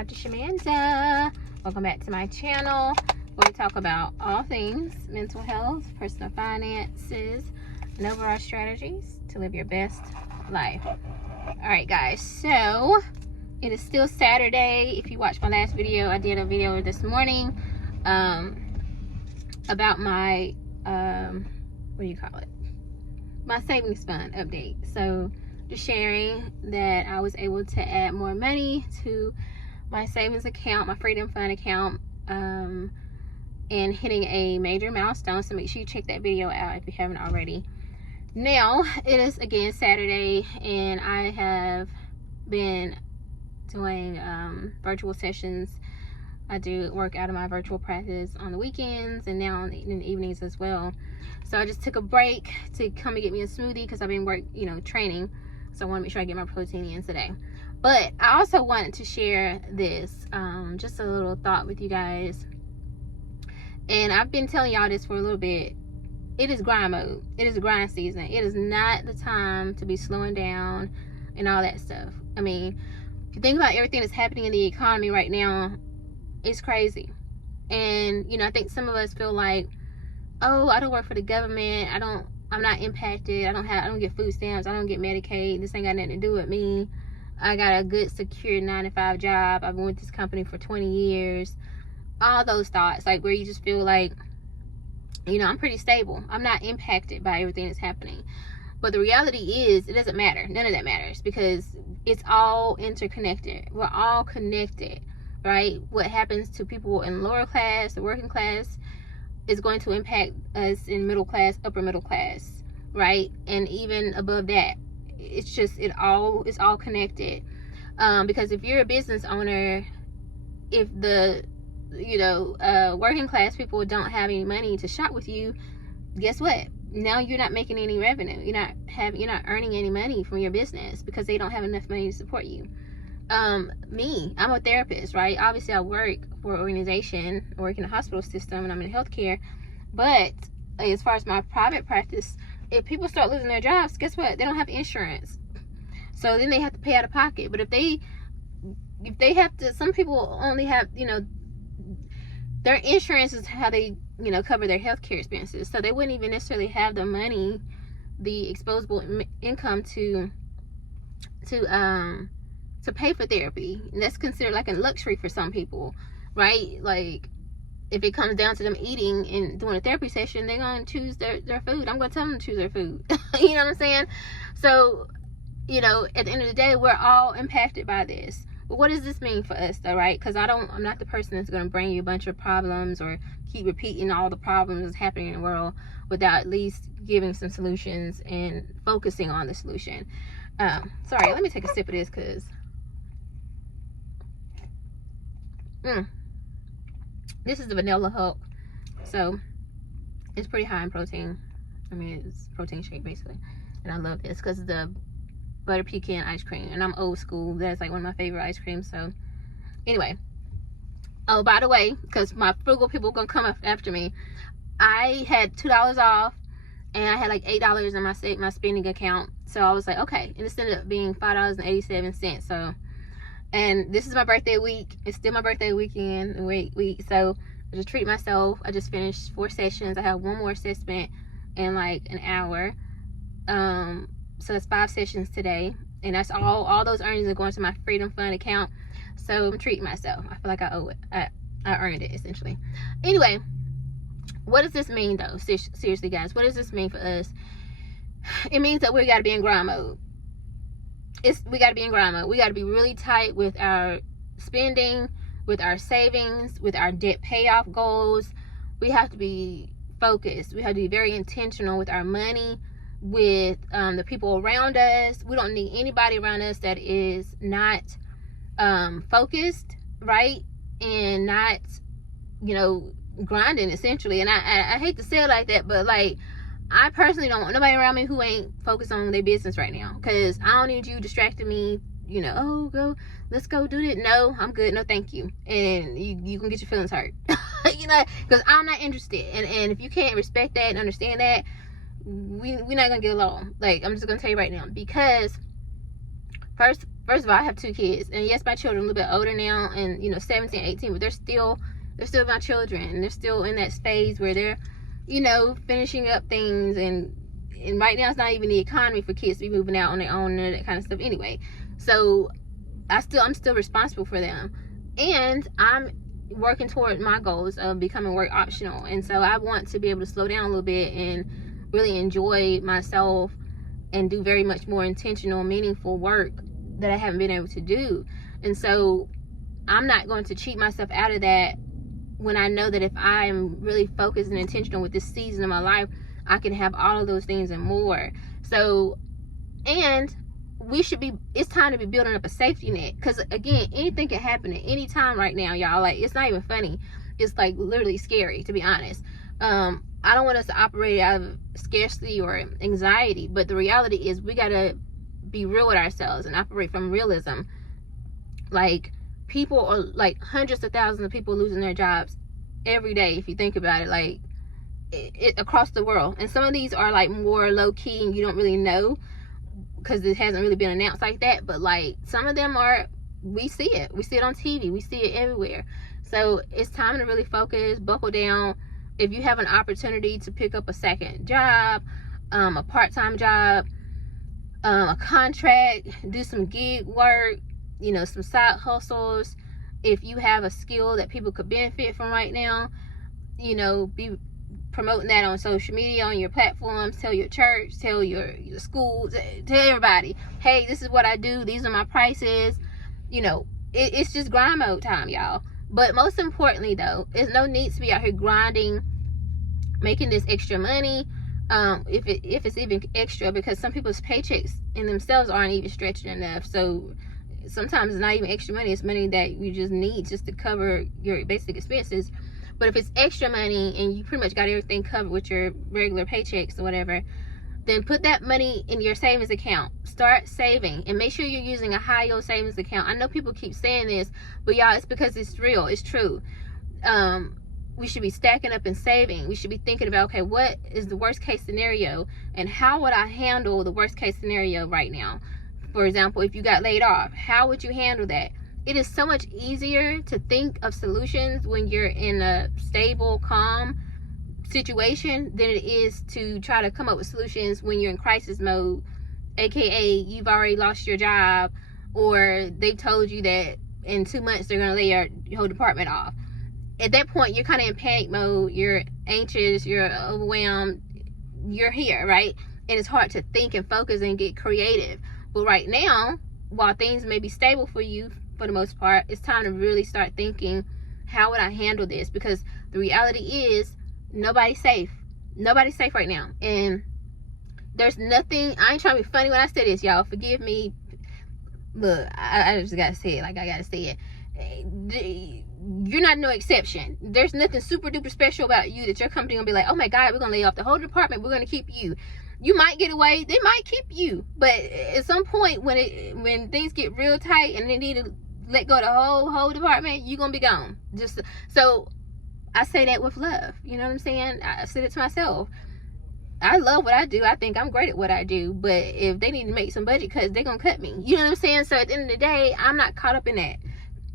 Dr. Shamanda. Welcome back to my channel where we talk about all things mental health, personal finances, and overall strategies to live your best life. Alright guys, so it is still Saturday. If you watched my last video, I did a video this morning about my my savings fund update. So just sharing that I was able to add more money to my savings account, my freedom fund account, and hitting a major milestone. So make sure you check that video out if you haven't already. Now it is again Saturday, and I have been doing virtual sessions. I do work out of my virtual practice on the weekends and now in the evenings as well. So I just took a break to come and get me a smoothie because I've been training. So I want to make sure I get my protein in today. But I also wanted to share this, just a little thought with you guys. And I've been telling y'all this for a little bit. It is grind mode. It is a grind season. It is not the time to be slowing down and all that stuff. I mean, if you think about everything that's happening in the economy right now, it's crazy. And I think some of us feel like, oh, I don't work for the government, I'm not impacted, I don't get food stamps, I don't get Medicaid, this ain't got nothing to do with me, I got a good secure 9-to-5 job, I've been with this company for 20 years. All those thoughts, like where you just feel like, I'm pretty stable, I'm not impacted by everything that's happening. But the reality is, it doesn't matter. None of that matters, because it's all interconnected. We're all connected, right? What happens to people in lower class, the working class, is going to impact us in middle class, upper middle class, right? And even above that. It's just, it's all connected. Because if you're a business owner, if the working class people don't have any money to shop with you, guess what? Now you're not making any revenue. You're not earning any money from your business because they don't have enough money to support you. Me, I'm a therapist, right? Obviously I work for an organization, I work in a hospital system, and I'm in healthcare. But as far as my private practice, if people start losing their jobs, guess what? They don't have insurance. So then they have to pay out of pocket. But if they have to, some people only have, their insurance is how they, cover their healthcare expenses. So they wouldn't even necessarily have the money, the exposable income to pay for therapy. And that's considered like a luxury for some people, right? Like if it comes down to them eating and doing a therapy session, they're going to choose their food. I'm going to tell them to choose their food. You know what I'm saying? So, at the end of the day, we're all impacted by this. But what does this mean for us though, right? Because I'm not the person that's going to bring you a bunch of problems or keep repeating all the problems that's happening in the world without at least giving some solutions and focusing on the solution. Sorry, let me take a sip of this because this is the vanilla Hulk, so it's pretty high in protein. I mean, it's protein shake basically, and I love this because the butter pecan ice cream, and I'm old school. That's like one of my favorite ice creams. So anyway, oh, by the way, because my frugal people are gonna come after me, I had $2 off, and I had like $8 in my spending account. So I was like, okay, and this ended up being $5.87. So, and this is my birthday week. It's still my birthday weekend week. So I just treat myself. I just finished 4 sessions. I have one more session in like an hour. So that's 5 sessions today, and that's all those earnings are going to my freedom fund account. So I'm treating myself. I feel like I owe it. I earned it essentially. Anyway, what does this mean though? Seriously guys, what does this mean for us? It means that we got to be in grind mode. We got to be in grind mode. We got to be really tight with our spending, with our savings, with our debt payoff goals. We have to be focused. We have to be very intentional with our money, with the people around us. We don't need anybody around us that is not focused, right? And not, grinding essentially. And I hate to say it like that, but like, I personally don't want nobody around me who ain't focused on their business right now, because I don't need you distracting me, let's go do it. No, I'm good. No, thank you. And you can get your feelings hurt, because I'm not interested. And if you can't respect that and understand that, we're not gonna get along. Like, I'm just gonna tell you right now, because First of all, I have 2 kids, and yes, my children are a little bit older now, and 17, 18, but they're still my children, and they're still in that phase where they're finishing up things, and right now it's not even the economy for kids to be moving out on their own and that kind of stuff anyway. So I'm still responsible for them, and I'm working toward my goals of becoming work optional. And so I want to be able to slow down a little bit and really enjoy myself and do very much more intentional, meaningful work that I haven't been able to do. And so I'm not going to cheat myself out of that when I know that if I'm really focused and intentional with this season of my life, I can have all of those things and more. So, and it's time to be building up a safety net, because again, anything can happen at any time right now, y'all. Like, it's not even funny. It's like literally scary, to be honest. I don't want us to operate out of scarcity or anxiety, but the reality is we gotta be real with ourselves and operate from realism. Like, people are like hundreds of thousands of people losing their jobs every day, if you think about it, like across the world. And some of these are like more low-key and you don't really know because it hasn't really been announced like that, but like some of them are, we see it on TV, we see it everywhere. So it's time to really focus, buckle down. If you have an opportunity to pick up a second job, a part-time job, a contract, do some gig work, some side hustles. If you have a skill that people could benefit from right now, be promoting that on social media, on your platforms. Tell your church, tell your schools, tell everybody, hey, this is what I do, these are my prices. It's just grind mode time, y'all. But most importantly though, there's no need to be out here grinding, making this extra money, if it's even extra, because some people's paychecks in themselves aren't even stretching enough. So sometimes it's not even extra money, it's money that you just need just to cover your basic expenses. But if it's extra money and you pretty much got everything covered with your regular paychecks or whatever, then put that money in your savings account. Start saving, and make sure you're using a high yield savings account. I know people keep saying this, but y'all, it's because it's real, it's true. We should be stacking up and saving. We should be thinking about, okay, what is the worst case scenario, and how would I handle the worst case scenario right now? For example, if you got laid off, how would you handle that? It is so much easier to think of solutions when you're in a stable, calm situation than it is to try to come up with solutions when you're in crisis mode, aka you've already lost your job, or they've told you that in 2 months they're going to lay your whole department off. At that point, you're kind of in panic mode, you're anxious, you're overwhelmed, you're here, right? And it's hard to think and focus and get creative. But right now, while things may be stable for you for the most part, it's time to really start thinking, how would I handle this? Because the reality is, nobody's safe. Nobody's safe right now. And there's nothing, I ain't trying to be funny when I say this, y'all. Forgive me. Look, I just gotta say it like I gotta say it. You're not no exception. There's nothing super duper special about you that your company gonna be like, oh my God, we're gonna lay off the whole department, we're gonna keep you. You might get away, they might keep you, but at some point when things get real tight and they need to let go of the whole department, you're gonna be gone. Just so I say that with love, you know what I'm saying? I said it to myself. I love what I do. I think I'm great at what I do, but if they need to make some budget cuts, they're gonna cut me. You know what I'm saying? So at the end of the day, I'm not caught up in that,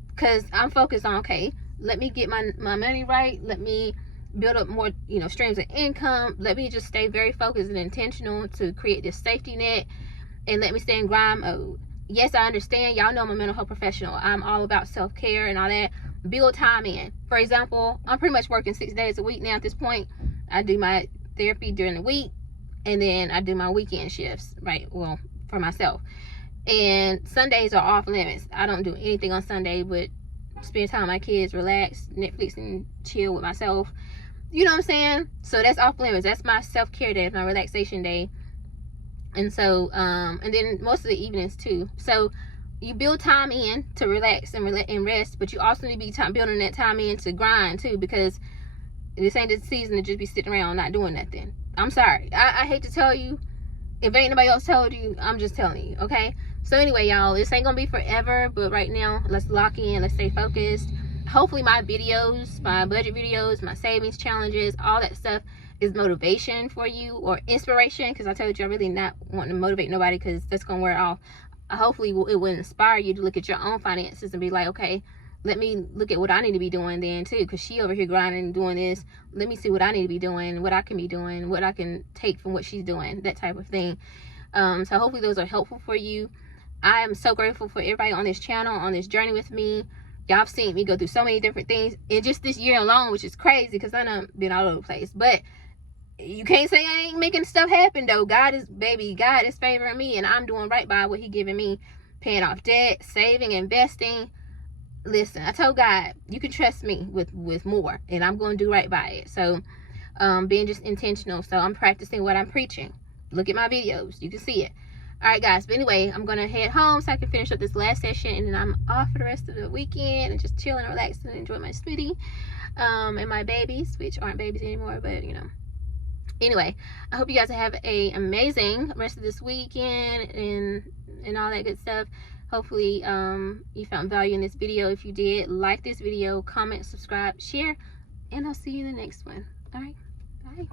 because I'm focused on, okay, let me get my money right, let me build up more streams of income, let me just stay very focused and intentional to create this safety net, and let me stay in grind mode. Yes, I understand, y'all know I'm a mental health professional. I'm all about self-care and all that. Build time in. For example, I'm pretty much working 6 days a week now at this point. I do my therapy during the week, and then I do my weekend shifts, right? Well, for myself. And Sundays are off limits. I don't do anything on Sunday but spend time with my kids, relax, Netflix, and chill with myself. You know what I'm saying? So that's off limits. That's my self-care day, my relaxation day. And so, and then most of the evenings too. So you build time in to relax and rest, but you also need to be building that time in to grind too, because this ain't the season to just be sitting around not doing nothing. I'm sorry. I hate to tell you. If ain't nobody else told you, I'm just telling you, okay? So anyway, y'all, this ain't gonna be forever, but right now, let's lock in, let's stay focused. Hopefully my videos, my budget videos, my savings challenges, all that stuff is motivation for you, or inspiration, because I told you I'm really not wanting to motivate nobody, because that's gonna wear off. hopefully it will inspire you to look at your own finances and be like, okay, let me look at what I need to be doing then too, because she over here grinding and doing this. Let me see what I need to be doing, what I can be doing, what I can take from what she's doing, that type of thing. So hopefully those are helpful for you. I am so grateful for everybody on this channel, on this journey with me. Y'all have seen me go through so many different things in just this year alone, which is crazy because I done been all over the place. But you can't say I ain't making stuff happen though. God is favoring me, and I'm doing right by what he giving me, paying off debt, saving, investing. Listen, I told God, you can trust me with more, and I'm going to do right by it. So being just intentional. So I'm practicing what I'm preaching. Look at my videos, you can see it. All right, guys, but anyway, I'm gonna head home so I can finish up this last session, and then I'm off for the rest of the weekend and just chilling, relaxing, and enjoy my smoothie and my babies, which aren't babies anymore, but you know. Anyway, I hope you guys have a amazing rest of this weekend and all that good stuff. Hopefully you found value in this video. If you did, like this video, comment, subscribe, share, and I'll see you in the next one. All right, bye.